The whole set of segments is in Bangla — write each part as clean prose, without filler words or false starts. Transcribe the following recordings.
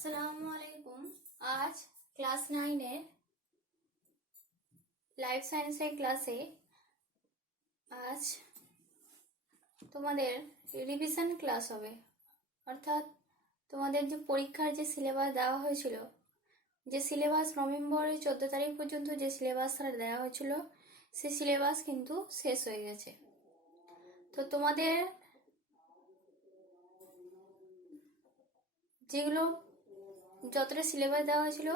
আসসালামু আলাইকুম। আজ ক্লাস 9-এর লাইফ সায়েন্সের ক্লাসে আজ তোমাদের রিভিশন ক্লাস হবে। অর্থাৎ তোমাদের যে পরীক্ষার যে সিলেবাস দেওয়া হয়েছিল, যে সিলেবাস নভেম্বরের 14 তারিখ পর্যন্ত যে সিলেবাস দেওয়া হয়েছিল, সেই সিলেবাস কিন্তু শেষ হয়ে গেছে। তো তোমাদের যেগুলো যতটা সিলেবাস দেওয়া হয়েছিল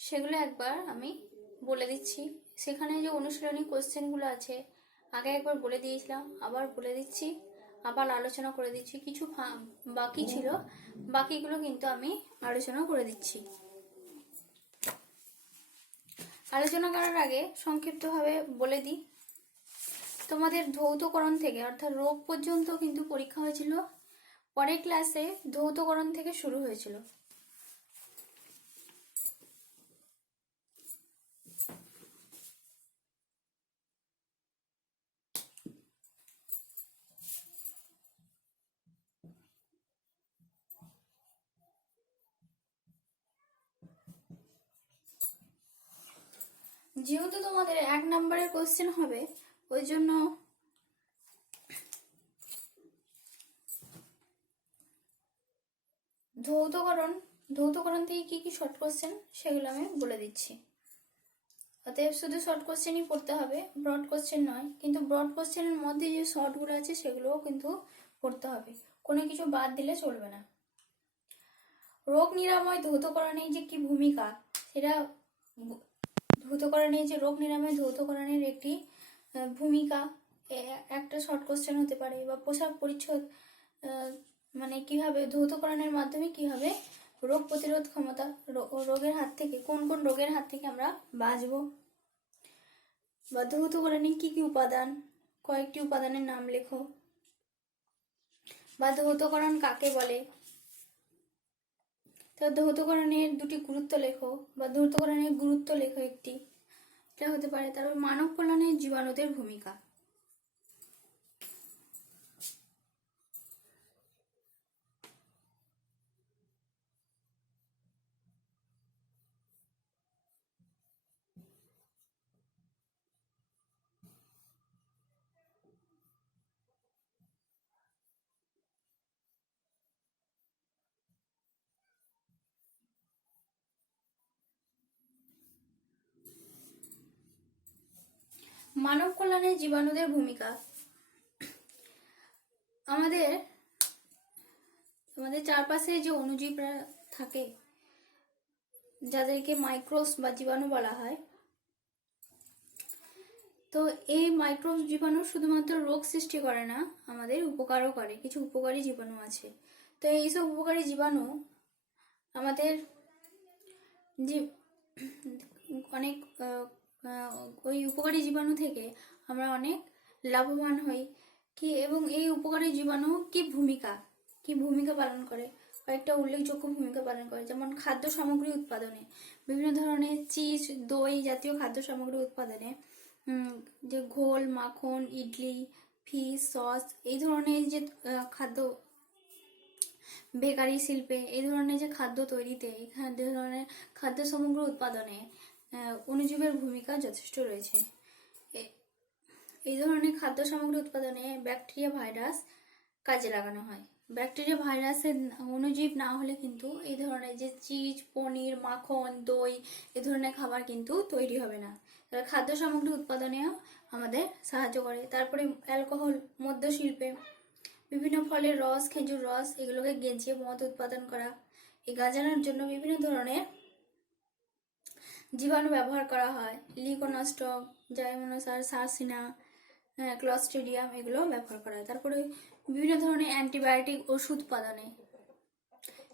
সেগুলো একবার আমি বলে দিচ্ছি। সেখানে যে অনুশীলনী কোশ্চেনগুলো আছে আগে একবার বলে দিয়েছিলাম, আবার বলে দিচ্ছি, আবার আলোচনা করে দিচ্ছি। কিছু বাকি ছিল, বাকিগুলো কিন্তু আমি আলোচনা করে দিচ্ছি। আলোচনা করার আগে সংক্ষিপ্তভাবে বলে দিই, তোমাদের ধৌতকরণ থেকে অর্থাৎ রোগ পর্যন্ত কিন্তু পরীক্ষা হয়েছিল। পরের ক্লাসে ধৌতকরণ থেকে শুরু হয়েছিল। যেহেতু তোমাদের 1 নম্বরের কোশ্চেন হবে, ওই জন্য ধৌতকরণ থেকে কি কি শর্ট কোশ্চেন সেগুলো আমি বলে দিচ্ছি। অতএব শুধু শর্ট কোশ্চেনই পড়তে হবে, ব্রড কোশ্চেন নয়। কিন্তু ব্রড কোশ্চেনের মধ্যে যে শর্টগুলো আছে সেগুলোও কিন্তু পড়তে হবে, কোনো কিছু বাদ দিলে চলবে না। রোগ নিরাময় ধৌতকরণের যে কি ভূমিকা, সেটা ধৌতকরণের যে রোগ নিরাময় ধৌতকরণের একটি ভূমিকা একটা শর্ট কোশ্চেন হতে পারে। বা পোশাক পরিচ্ছদ মানে কিভাবে ধৌতকরণের মাধ্যমে কিভাবে রোগ প্রতিরোধ ক্ষমতা, রোগের হাত থেকে কোন কোন রোগের হাত থেকে আমরা বাঁচবো। বা ধৌতকরণের কি কি উপাদান, কয়েকটি উপাদানের নাম লেখো। বা ধৌতকরণ কাকে বলে, তো ধৌতকরণের দুটি গুরুত্ব লেখো, বা ধৌতকরণের গুরুত্ব লেখো একটি, এটা হতে পারে। তারপর মানব কল্যাণে জীবাণুদের ভূমিকা। মানব কল্যাণে জীবাণুদের ভূমিকা। আমাদের চারপাশে যে অণুজীবরা থাকে, যাদেরকে মাইক্রোবস বা জীবাণু বলা হয়, তো এই মাইক্রোবস জীবাণু শুধুমাত্র রোগ সৃষ্টি করে না, আমাদের উপকারও করে। কিছু উপকারী জীবাণু আছে। তো এইসব উপকারী জীবাণু আমাদের যে অনেক ওই উপকারী জীবাণু থেকে আমরা অনেক লাভবান হই কি, এবং এই উপকারী জীবাণু কি ভূমিকা পালন করে, কয়েকটা উল্লেখযোগ্য ভূমিকা পালন করে। যেমন খাদ্য সামগ্রী উৎপাদনে, বিভিন্ন ধরনের চিজ, দই জাতীয় খাদ্য সামগ্রী উৎপাদনে, যে ঘোল, মাখন, ইডলি, ফিশ, সস, এই ধরনের যে খাদ্য, বেকারি শিল্পে এই ধরনের যে খাদ্য তৈরিতে, এখানে ধরনের খাদ্য সামগ্রী উৎপাদনে অণুজীবের ভূমিকা যথেষ্ট রয়েছে। এই ধরনের খাদ্য সামগ্রী উৎপাদনে ব্যাকটেরিয়া, ভাইরাস কাজে লাগানো হয়। ব্যাকটেরিয়া, ভাইরাসের অণুজীব না হলে কিন্তু এই ধরনের যে চিজ, পনির, মাখন, দই এ ধরনের খাবার কিন্তু তৈরি হবে না। খাদ্য সামগ্রী উৎপাদনেও আমাদের সাহায্য করে। তারপরে অ্যালকোহল, মদ্য শিল্পে বিভিন্ন ফলের রস, খেজুর রস, এগুলোকে গেঁজিয়ে মদ উৎপাদন করা। এই গাঁজানোর জন্য বিভিন্ন ধরনের জীবাণু ব্যবহার করা হয়। লিকোনাস্টক, জাইমোনোসার, সার্সিনা, ক্লস্ট্রিডিয়াম, এগুলো ব্যবহার করা হয়। তারপরে বিভিন্ন ধরনের অ্যান্টিবায়োটিক ওষুধ উৎপাদনে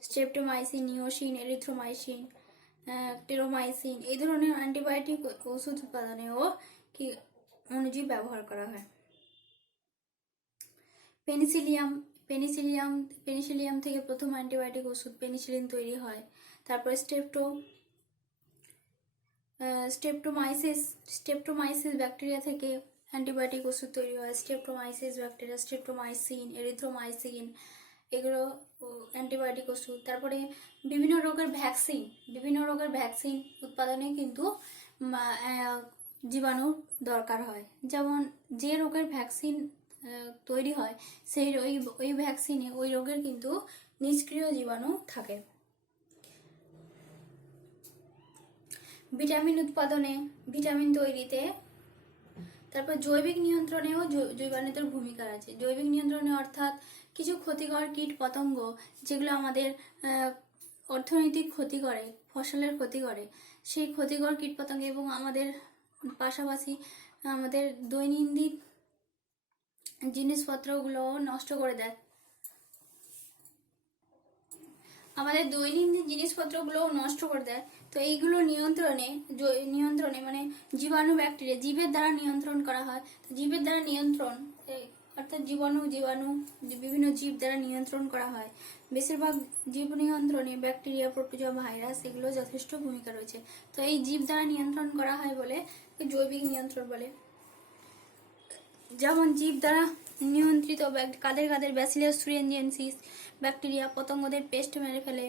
স্ট্রেপ্টোমাইসিন, নিওসিন, এরিথ্রোমাইসিন, টেরোমাইসিন, এই ধরনের অ্যান্টিবায়োটিক ওষুধ উৎপাদনেও কি অণুজীব ব্যবহার করা হয়। পেনিসিলিয়াম থেকে প্রথম অ্যান্টিবায়োটিক ওষুধ পেনিসিলিন তৈরি হয়। তারপরে স্ট্রেপ্টোমাইসিস ব্যাকটেরিয়া থেকে অ্যান্টিবায়োটিক ওষুধ তৈরি হয়। স্ট্রেপ্টোমাইসিস ব্যাকটেরিয়া, স্ট্রেপ্টোমাইসিন, এরিথ্রোমাইসিন, এগুলো অ্যান্টিবায়োটিক ওষুধ, তারপরে বিভিন্ন রোগের ভ্যাকসিন উৎপাদনে কিন্তু জীবাণু দরকার হয়। যেমন যে রোগের ভ্যাকসিন তৈরি হয় সেই ওই ভ্যাকসিনে ওই রোগের কিন্তু নিষ্ক্রিয় জীবাণু থাকে। ভিটামিন উৎপাদনে, ভিটামিন তৈরিতে, তারপর জৈবিক নিয়ন্ত্রণেও জীবাণুদের ভূমিকা আছে। জৈবিক নিয়ন্ত্রণে অর্থাৎ কিছু ক্ষতিকর কীট পতঙ্গ যেগুলো আমাদের অর্থনৈতিক ক্ষতি করে, ফসলের ক্ষতি করে, সেই ক্ষতিকর কীট পতঙ্গ এবং আমাদের পাশাপাশি আমাদের দৈনন্দিন জিনিসপত্রগুলো নষ্ট করে দেয়। তো এইগুলো নিয়ন্ত্রণে মানে জীবাণু ব্যাকটেরিয়া জীবের দ্বারা নিয়ন্ত্রণ করা হয়। জীবের দ্বারা নিয়ন্ত্রণ অর্থাৎ জীবাণু বিভিন্ন জীব দ্বারা নিয়ন্ত্রণ করা হয়। বেশিরভাগ জীব নিয়ন্ত্রণে ব্যাকটেরিয়া, প্রোটোজোয়া, ভাইরাস এগুলো যথেষ্ট ভূমিকা রয়েছে। তো এই জীব দ্বারা নিয়ন্ত্রণ করা হয় বলে জৈবিক নিয়ন্ত্রণ বলে। যেমন জীব দ্বারা নিয়ন্ত্রিত কাদের ব্যাসিলাস থুরিনজেনসিস ব্যাকটেরিয়া পতঙ্গদের পেস্ট মেরে ফেলে।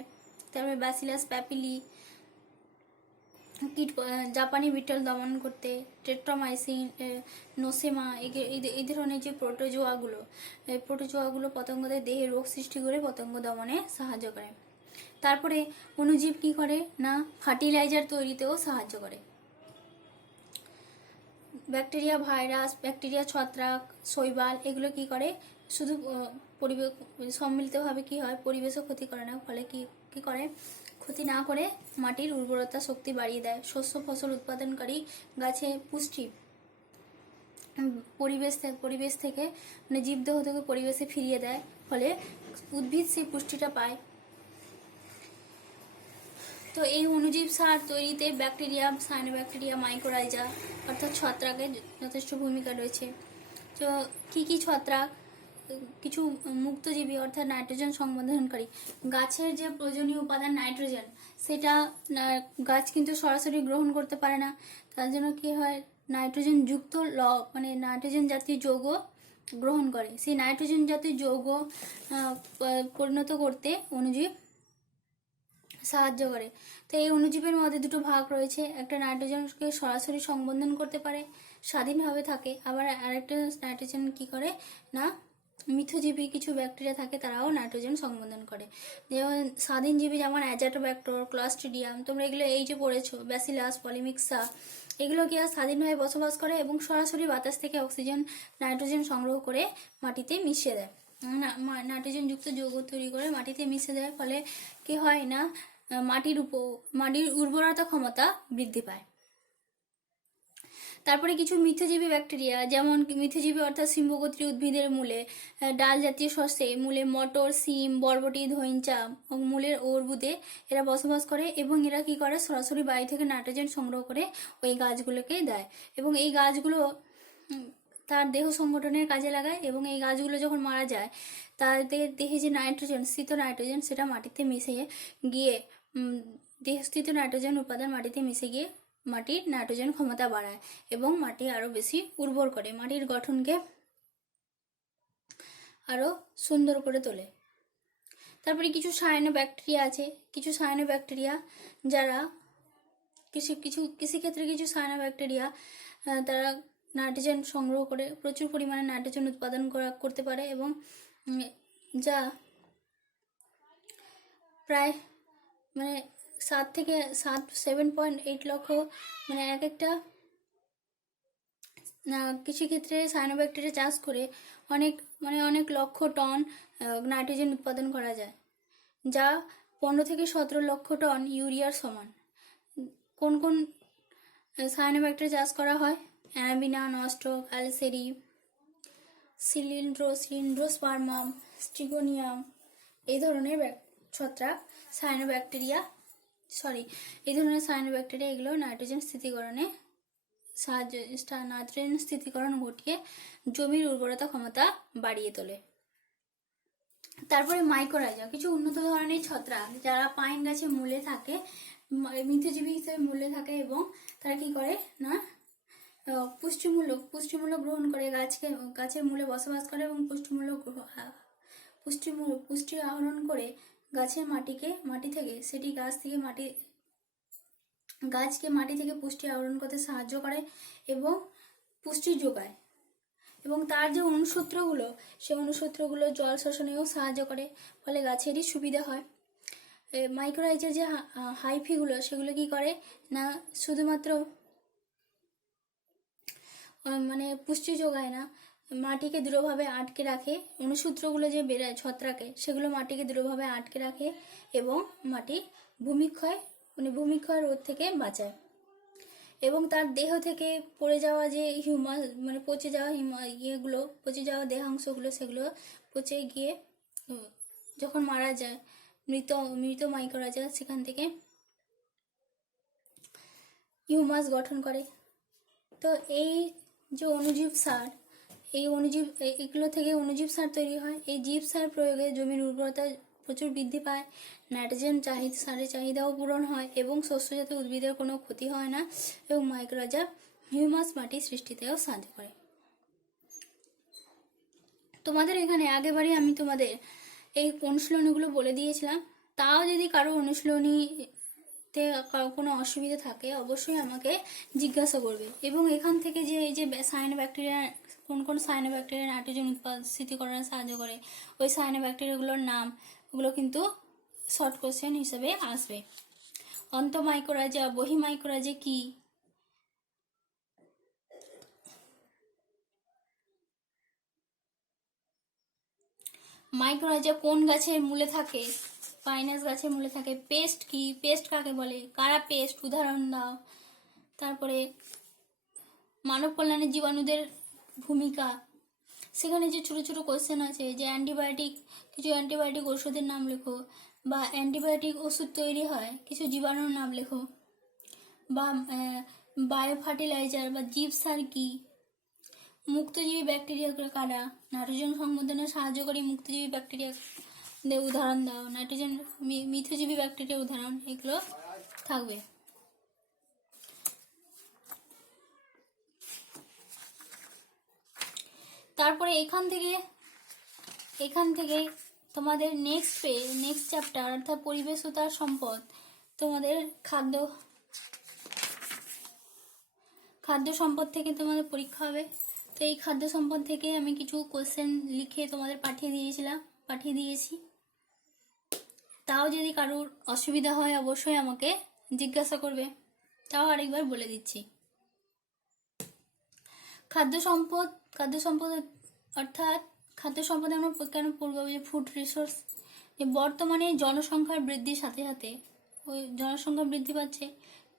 তারপরে ব্যাসিলাস প্যাপিলি জাপানি বিটল দমন করতে, টেট্রামাইসিন, নোসেমা এই ধরনের যে প্রোটোজোয়াগুলো পতঙ্গদের দেহে রোগ সৃষ্টি করে পতঙ্গ দমনে সাহায্য করে। তারপরে অণুজীব কি করে না ফার্টিলাইজার তৈরিতেও সাহায্য করে। ব্যাকটেরিয়া, ভাইরাস, ব্যাকটেরিয়া, ছত্রাক, শৈবাল এগুলো কি করে শুধু সম্মিলিতভাবে কি হয় পরিবেশও ক্ষতি করে না, ফলে কি করে ক্ষতি না করে মাটির উর্বরতা শক্তি বাড়িয়ে দেয়। শস্য ফসল উৎপাদনকারী গাছে পুষ্টি পরিবেশ থেকে মানে জীবদেহ থেকে পরিবেশে ফিরিয়ে দেয়, ফলে উদ্ভিদ সেই পুষ্টিটা পায়। তো এই অণুজীব সার তৈরিতে ব্যাকটেরিয়া, সায়ানোব্যাকটেরিয়া, মাইকোরাইজা অর্থাৎ ছত্রাকের যথেষ্ট ভূমিকা রয়েছে। তো কি ছত্রাক? কিছু মুক্তজীবী অর্থাৎ নাইট্রোজেন সংবন্ধনকারী। গাছের যে প্রয়োজনীয় উপাদান নাইট্রোজেন সেটা গাছ কিন্তু সরাসরি গ্রহণ করতে পারে না। তার জন্য কি হয় নাইট্রোজেন যুক্ত মানে নাইট্রোজেন জাতীয় যৌগ গ্রহণ করে। সেই নাইট্রোজেন জাতীয় যৌগ পরিণত করতে অণুজীব সাহায্য করে। তো এই অণুজীবের মধ্যে দুটো ভাগ রয়েছে, একটা নাইট্রোজেনকে সরাসরি সংবন্ধন করতে পারে, স্বাধীনভাবে থাকে, আবার আরেকটা নাইট্রোজেন কি করে না মিথজীবী কিছু ব্যাকটেরিয়া থাকে তারাও নাইট্রোজেন সংবন্ধন করে। যেমন স্বাধীনজীবী যেমন অ্যাজাটোব্যাক্টর, ক্লস্ট্রিডিয়াম, তোমরা এগুলো এই যে পড়েছো, ব্যাসিলাস, পলিমিক্সা, এগুলো কি আর স্বাধীনভাবে বসবাস করে এবং সরাসরি বাতাস থেকে অক্সিজেন, নাইট্রোজেন সংগ্রহ করে মাটিতে মিশিয়ে দেয়, নাইট্রোজেন যুক্ত যৌগ তৈরি করে মাটিতে মিশে দেয়, ফলে কি হয় না মাটির উর্বরতা ক্ষমতা বৃদ্ধি পায়। তারপরে কিছু মিথজীবী ব্যাকটেরিয়া, যেমন মিথজীবী অর্থাৎ সিম্বগোত্রী উদ্ভিদের মূলে, ডাল জাতীয় শস্যে, মূলে মটর, সিম, বরবটি, ধইঞ্চা ও মূলের অর্বুদে এরা বসবাস করে এবং এরা কি করে সরাসরি বায়ু থেকে নাইট্রোজেন সংগ্রহ করে ওই গাছগুলোকে দেয় এবং এই গাছগুলো তার দেহ সংগঠনের কাজে লাগায় এবং এই গাছগুলো যখন মারা যায় তাদের দেহে যে নাইট্রোজেন, স্থিত নাইট্রোজেন সেটা মাটিতে মিশে গিয়ে দেহস্থিত নাইট্রোজেন উপাদান মাটিতে মিশে গিয়ে মাটির নাইট্রোজেন ক্ষমতা বাড়ায় এবং মাটি আরো বেশি উর্বর করে, মাটির গঠনকে আরো সুন্দর করে তোলে। তারপরে কিছু সায়ানোব্যাকটেরিয়া আছে, যারা কৃষিক্ষেত্রে কিছু সায়ানোব্যাকটেরিয়া তারা নাইট্রোজেন সংগ্রহ করে প্রচুর পরিমাণে নাইট্রোজেন উৎপাদন করতে পারে এবং যা প্রায় মানে 7.8 লক্ষ মানে একটা কৃষিক্ষেত্রে সায়ানোব্যাকটেরিয়া চাষ করে অনেক লক্ষ টন নাইট্রোজেন উৎপাদন করা যায়, যা 15 থেকে 17 লক্ষ টন ইউরিয়ার সমান। কোন সায়ানোব্যাকটেরিয়া চাষ করা হয়? অ্যানাবিনা, নস্টক, অ্যালসেরি, সিলিন্ড্রোস্পার্মাম, স্ট্রিগোনিয়াম এই ধরনের ছত্রাক সায়ানোব্যাকটেরিয়া এগুলো নাইট্রোজেন স্থিতিকরণ ঘটিয়ে জমির উর্বরতা ক্ষমতা বাড়িয়ে তোলে। তারপরে মাইকোরাইজা, কিছু উন্নত ধরনের ছত্রাক যারা পাইন গাছে মূলে থাকে, মিথজীবী হিসেবে মূলে থাকে এবং তারা কি করে না পুষ্টিমূল্য গ্রহণ করে গাছের মূলে বসবাস করে এবং পুষ্টি আহরণ করে গাছের মাটি থেকে সেটি গাছকে মাটি থেকে পুষ্টি আহরণ করতে সাহায্য করে এবং পুষ্টি যোগায়। এবং তার যে অনুসূত্রগুলো, সেই অনুসূত্রগুলো জল শোষণেও সাহায্য করে, ফলে গাছেরই সুবিধা হয়। মাইক্রোরাইজার যে হাইফিগুলো, সেগুলো কি করে না শুধুমাত্র মানে পুষ্টি যোগায় না, মাটিকে দৃঢ়ভাবে আটকে রাখে। অনুসূত্রগুলো যে বেরোয় ছত্রাকে, সেগুলো মাটিকে দৃঢ়ভাবে আটকে রাখে এবং মাটি ভূমিক্ষয় রোধ থেকে বাঁচায়। এবং তার দেহ থেকে পড়ে যাওয়া যে হিউমাস মানে পচে যাওয়া দেহাংশগুলো, সেগুলো পচে গিয়ে যখন মারা যায় মৃত মাইক্রোরাইজার সেখান থেকে হিউমাস গঠন করে। তো এই যে অণুজীব সার, এগুলো থেকে অণুজীব সার তৈরি হয়। এই জীব সার প্রয়োগে জমির উর্বরতা প্রচুর বৃদ্ধি পায়, নাইট্রোজেন সারের চাহিদাও পূরণ হয় এবং শস্যজাত উদ্ভিদের কোনো ক্ষতি হয় না, এবং মাইক্রোরাইজার হিউমাস মাটি সৃষ্টিতেও সাহায্য করে। তোমাদের এখানে আগেবারই আমি তোমাদের এই অনুশীলনীগুলো বলে দিয়েছিলাম। তাও যদি কারো অনুশীলনীতে কোনো অসুবিধা থাকে অবশ্যই আমাকে জিজ্ঞাসা করবে। এবং এখান থেকে যে এই যে সায়ানোব্যাকটেরিয়া, কোন সায়ানোব্যাকটেরিয়া নাইট্রোজেন উৎপাদন সাহায্য করে, ওই সায়ানোব্যাকটেরিয়াগুলোর নাম, ওগুলো কিন্তু শর্ট কোশ্চেন হিসেবে আসবে। অন্তঃমাইক্রোরাইজা, বহিঃমাইক্রোরাইজা কি, মাইক্রোরাইজা কোন গাছের মূলে থাকে, পাইনাস গাছের মূলে থাকে, পেস্ট কি, পেস্ট কাকে বলে, কারা পেস্ট, উদাহরণ দাও। তারপরে মানব কল্যাণে জীবাণুদের ভূমিকা, সেখানে যে ছোট ছোট কোশ্চেন আছে, যে কিছু অ্যান্টিবায়োটিক ওষুধের নাম লেখো, বা অ্যান্টিবায়োটিক ওষুধ তৈরি হয়, কিছু জীবাণুর নাম লেখো, বা বায়ো ফার্টিলাইজার বা জীব সার কি, মুক্তজীবী ব্যাকটেরিয়া কারা, নাইট্রোজেন সংবন্ধনে সাহায্যকারী মুক্তজীবী ব্যাকটেরিয়া উদাহরণ দাও, নাইট্রোজেন মিথজীবী ব্যাকটেরিয়ার উদাহরণ, এগুলো থাকবে। তারপরে এখান থেকে তোমাদের নেক্সট চ্যাপ্টার অর্থাৎ পরিবেশ ও তার সম্পদ, তোমাদের খাদ্য সম্পদ থেকে তোমাদের পরীক্ষা হবে। তো এই খাদ্য সম্পদ থেকে আমি কিছু কোশ্চেন লিখে তোমাদের পাঠিয়ে দিয়েছি। তাও যদি কারোর অসুবিধা হয় অবশ্যই আমাকে জিজ্ঞাসা করবে। তাও আরেকবার বলে দিচ্ছি, খাদ্য সম্পদ অর্থাৎ খাদ্য সম্পদে আমরা কেন পড়বো, যে ফুড রিসোর্স, বর্তমানে জনসংখ্যার বৃদ্ধির সাথে সাথে ওই জনসংখ্যা বৃদ্ধি পাচ্ছে,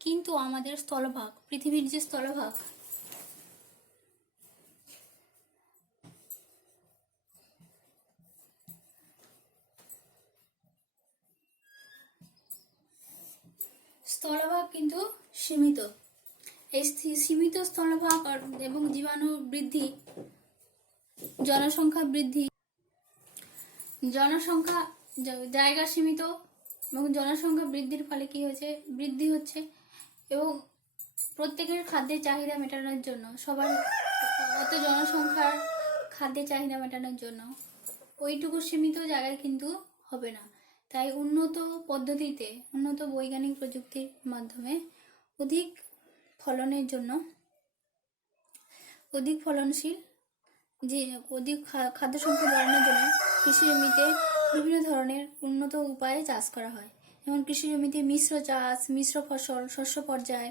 কিন্তু আমাদের স্থলভাগ, পৃথিবীর যে স্থলভাগ, কিন্তু সীমিত। এই সীমিত স্থলভাগ এবং জীবাণু বৃদ্ধি, জায়গা সীমিত এবং জনসংখ্যা বৃদ্ধির ফলে কি হয়েছে, বৃদ্ধি হচ্ছে, এবং প্রত্যেকের খাদ্যের চাহিদা মেটানোর জন্য, সবার অত জনসংখ্যার খাদ্যের চাহিদা মেটানোর জন্য ওইটুকু সীমিত জায়গায় কিন্তু হবে না। তাই উন্নত পদ্ধতিতে, উন্নত বৈজ্ঞানিক প্রযুক্তির মাধ্যমে অধিক ফলনশীল অধিক খাদ্য সম্পদ বাড়ানোর জন্য কৃষি জমিতে বিভিন্ন ধরনের উন্নত উপায়ে চাষ করা হয়। যেমন কৃষি জমিতে মিশ্র চাষ, মিশ্র ফসল, শস্য পর্যায়,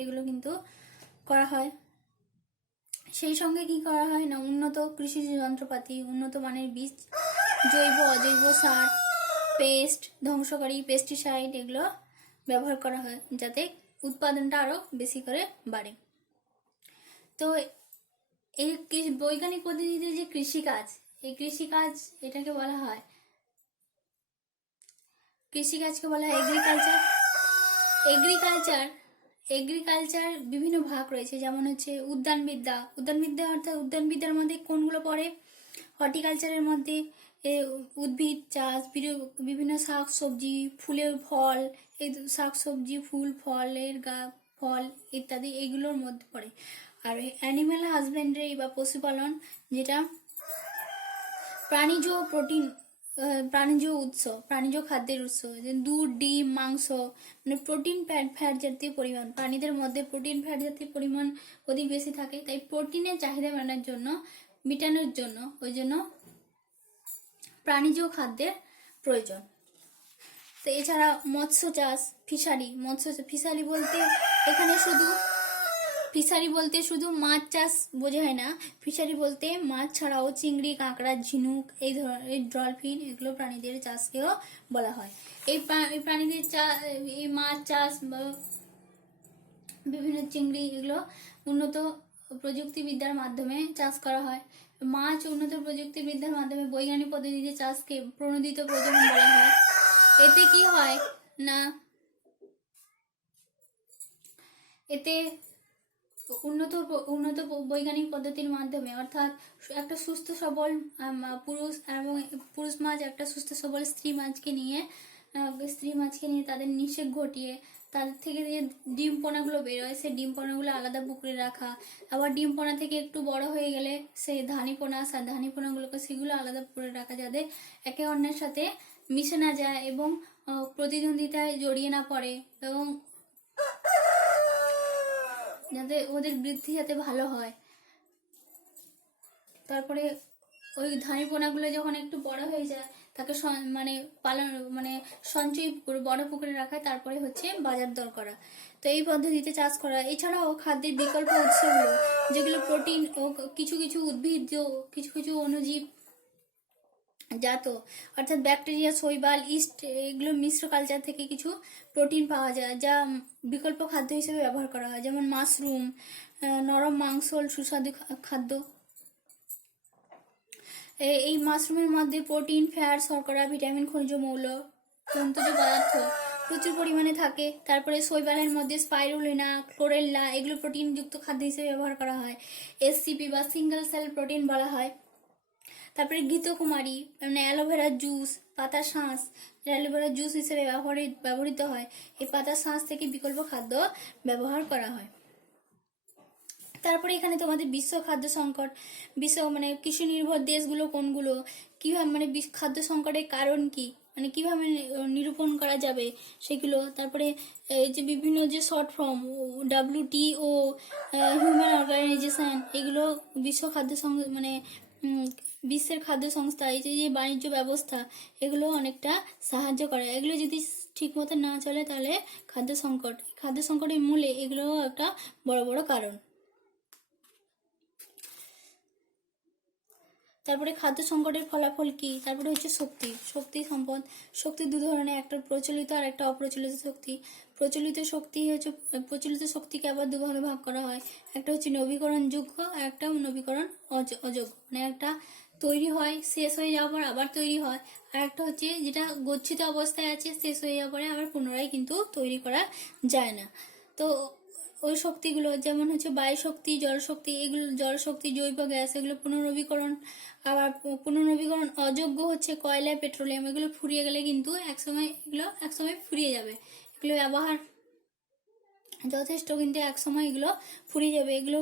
এগুলো কিন্তু করা হয়। সেই সঙ্গে কি করা হয় না, উন্নত কৃষি যন্ত্রপাতি, উন্নত মানের বীজ, জৈব অজৈব সার, পেস্ট ধ্বংসকারী, পেস্টিসাইড, এগুলো ব্যবহার করা হয় যাতে উৎপাদনটা আরো বেশি করে বাড়ে। তো এই বৈজ্ঞানিক পদ্ধতিতে যে কৃষিকাজ, এটাকে বলা হয় এগ্রিকালচার বিভিন্ন ভাগ রয়েছে, যেমন হচ্ছে উদ্যানবিদ্যা অর্থাৎ উদ্যানবিদ্যার মধ্যে কোনগুলো পড়ে, হর্টিকালচারের মধ্যে উদ্ভিদ চাষ, বিভিন্ন শাকসবজি, ফুলের ফল, এই শাকসবজি, ফুল, ফলের ফল ইত্যাদি এইগুলোর মধ্যে পড়ে। আর অ্যানিম্যাল হাজবেন্ডারি বা পশুপালন, যেটা প্রাণীজ প্রোটিন প্রাণীজ উৎস, প্রাণীজ খাদ্যের উৎস, দুধ, ডিম, মাংস, মানে প্রোটিন, ফ্যাট জাতীয় পরিমাণ, প্রাণীদের মধ্যে প্রোটিন ফ্যাট জাতীয় পরিমাণ অধিক বেশি থাকে, তাই প্রোটিনের চাহিদা মেটানোর জন্য, মেটানোর জন্য ওই জন্য প্রাণীজ খাদ্যের প্রয়োজন। তো এছাড়া মৎস্য চাষ, ফিশারি বলতে এখানে ফিশারি বলতে শুধু মাছ চাষ বোঝায় না, ফিশারি বলতে মাছ ছাড়াও চিংড়ি, কাঁকড়া, ঝিনুক, এই ধরনের ডলফিন, এগুলো প্রাণীদের চাষকেও বলা হয়। এই প্রাণীদের চাষ, এই মাছ চাষ বা বিভিন্ন চিংড়ি, এগুলো উন্নত প্রযুক্তিবিদ্যার মাধ্যমে চাষ করা হয়। মাছ উন্নত প্রযুক্তিবিদ্যার মাধ্যমে বৈজ্ঞানিক পদ্ধতিতে চাষকে প্রণোদিত প্রজনন বলা হয়। এতে কি হয় না, এতে উন্নত বৈজ্ঞানিক পদ্ধতির মাধ্যমে, অর্থাৎ একটা সুস্থ সবল পুরুষ এবং পুরুষ মাছ একটা সুস্থ সবল স্ত্রী মাছকে নিয়ে তাদের নিষেক ঘটিয়ে তাদের থেকে যে ডিম পোনাগুলো বেরোয়, সেই ডিম পোনাগুলো আলাদা পুকুরে রাখা, আবার ডিম পোনা থেকে একটু বড় হয়ে গেলে সেই ধানি পোনাগুলোকে সেগুলো আলাদা পুকুরে রাখা, যাতে একে অন্যের সাথে মিশে না যায় এবং প্রতিদ্বন্দ্বিতায় জড়িয়ে না পড়ে, এবং যাতে ওদের বৃদ্ধি যাতে ভালো হয়। তারপরে ওই ধানি পোনাগুলো যখন একটু বড় হয়ে যায়, তাকে সঞ্চয় বড় পুকুরে রাখা, তারপরে হচ্ছে বাজার দর করা। তো এই পদ্ধতিতে চাষ করা। এছাড়াও খাদ্যের বিকল্প উৎসগুলো, যেগুলো প্রোটিন ও কিছু কিছু উদ্ভিজ্জ, কিছু অণুজীব জাত, অর্থাৎ ব্যাকটেরিয়া, শৈবাল, ইস্ট, এগুলো মিশ্র কালচার থেকে কিছু প্রোটিন পাওয়া যায়, যা বিকল্প খাদ্য হিসেবে ব্যবহার করা হয়, যেমন মাশরুম, নরম মাংস, সুস্বাদু খাদ্য। এই মাশরুমের মধ্যে প্রোটিন, ফ্যাট, শর্করা, ভিটামিন, খনিজ মৌল, তন্তুজ পদার্থ প্রচুর পরিমাণে থাকে। তারপরে শৈবালের মধ্যে স্পাইরুলিনা, ক্লোরেল্লা, এগুলো প্রোটিনযুক্ত খাদ্য হিসেবে ব্যবহার করা হয়। SCP বা সিঙ্গেল সেল প্রোটিন বলা হয়। তারপরে ঘৃতকুমারী, মানে অ্যালোভেরার জুস, পাতার শাঁস, অ্যালোভেরার জুস হিসেবে ব্যবহৃত হয়। এই পাতার শাঁস থেকে বিকল্প খাদ্য ব্যবহার করা হয়। তারপরে এখানে তোমাদের বিশ্ব খাদ্য সংকট, মানে কৃষি নির্ভর দেশগুলো কোনগুলো, কিভাবে মানে খাদ্য সংকটের কারণ কি, মানে কিভাবে নিরূপণ করা যাবে সেগুলো। তারপরে এই যে বিভিন্ন যে short form, WTO, human organization, এগুলো বিশ্ব খাদ্য মানে বিশ্বের খাদ্য সংস্থা, এই যে বাণিজ্য ব্যবস্থা, এগুলো অনেকটা সাহায্য করে। এগুলো যদি ঠিক মতো না চলে, তাহলে খাদ্য সংকটের মূলে এগুলোও একটা বড় কারণ। তারপরে খাদ্য সংকটের ফলাফল কি, তারপরে হচ্ছে শক্তি সম্পদ। শক্তি দু ধরনের, একটা প্রচলিত আর একটা অপ্রচলিত শক্তি। প্রচলিত শক্তিকে আবার দুভাগে ভাগ করা হয়, একটা হচ্ছে নবীকরণযোগ্য আর একটা নবীকরণ অযোগ্য, মানে একটা তৈরি হয়, শেষ হয়ে যাওয়ার পর আবার তৈরি হয়, আর একটা হচ্ছে যেটা গচ্ছিত অবস্থায় আছে, শেষ হয়ে যাওয়ার পরে আবার পুনরায় কিন্তু তৈরি করা যায় না। তো ওই শক্তিগুলো যেমন হচ্ছে বায়ুশক্তি, জলশক্তি, জলশক্তি, জৈব গ্যাস, এগুলো পুনর্নবীকরণ। আবার পুনর্নবীকরণ অযোগ্য হচ্ছে কয়লা, পেট্রোলিয়াম, এগুলো ফুরিয়ে গেলে কিন্তু একসময় ফুরিয়ে যাবে। এগুলো ব্যবহার যথেষ্ট, কিন্তু একসময় এগুলো ফুরিয়ে যাবে, এগুলো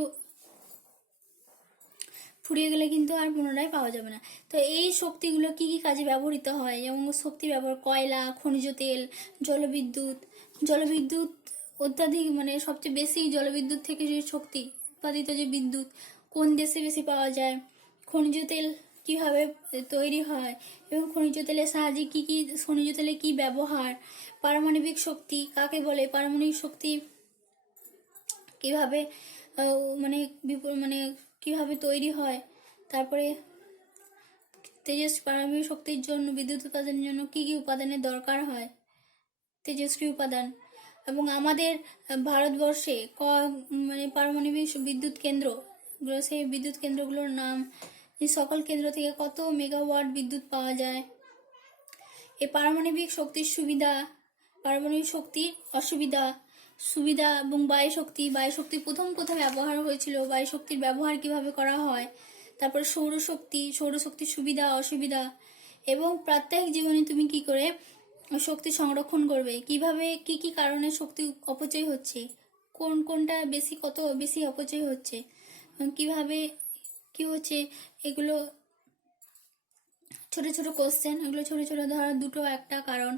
ফুরিয়ে গেলে কিন্তু আর পুনরায় পাওয়া যাবে না। তো এই শক্তিগুলো কি কি কাজে ব্যবহৃত হয়, যেমন শক্তি ব্যবহার, কয়লা, খনিজ তেল, জলবিদ্যুৎ অত্যাধিক, মানে সবচেয়ে বেশি জলবিদ্যুৎ থেকে যে শক্তি উৎপাদিত, যে বিদ্যুৎ কোন দেশে বেশি পাওয়া যায়, খনিজ তেল কিভাবে তৈরি হয় এবং খনিজ তেলের সাহায্যে খনিজ তেলে কি ব্যবহার, পারমাণবিক শক্তি কাকে বলে, পারমাণবিক শক্তি কিভাবে মানে কিভাবে তৈরি হয়, তারপরে পারমাণবিক শক্তির জন্য, বিদ্যুৎ উৎপাদনের জন্য কি কি উপাদানের দরকার হয়, তেজস্ক্রিয় উপাদান। এবং আমাদের ভারতবর্ষে মানে পারমাণবিক বিদ্যুৎ কেন্দ্র, সেই বিদ্যুৎ কেন্দ্রগুলোর নাম, সকল কেন্দ্র থেকে কত মেগাওয়াট বিদ্যুৎ পাওয়া যায়। এই পারমাণবিক শক্তির সুবিধা, পারমাণবিক শক্তির সুবিধা এবং বায়ুশক্তি প্রথম কোথায় ব্যবহার হয়েছিল, বায়ুশক্তির ব্যবহার কিভাবে করা হয়, তারপরে সৌরশক্তির সুবিধা অসুবিধা, এবং প্রাত্যহিক জীবনে তুমি কি করে শক্তি সংরক্ষণ করবে, কিভাবে কি কি কারণে শক্তি অপচয় হচ্ছে, কোনটা কত বেশি অপচয় হচ্ছে, কিভাবে কি হচ্ছে, এগুলো ছোট ছোট কোশ্চেন, এগুলো ছোট ছোট ধরার দুটো একটা কারণ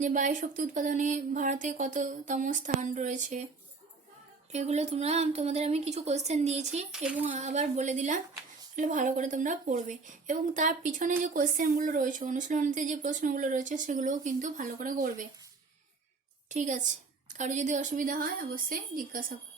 যে বায়ু শক্তি উৎপাদনে ভারতে কততম স্থান রয়েছে, এগুলো তোমাদের আমি কিছু কোশ্চেন দিয়েছি এবং আবার বলে দিলাম, এগুলো ভালো করে তোমরা পড়বে এবং তার পিছনে যে কোশ্চেনগুলো রয়েছে, অনুশীলনীতে যে প্রশ্নগুলো রয়েছে সেগুলোও কিন্তু ভালো করে করবে। ঠিক আছে, কারো যদি অসুবিধা হয় অবশ্যই জিজ্ঞাসা করো।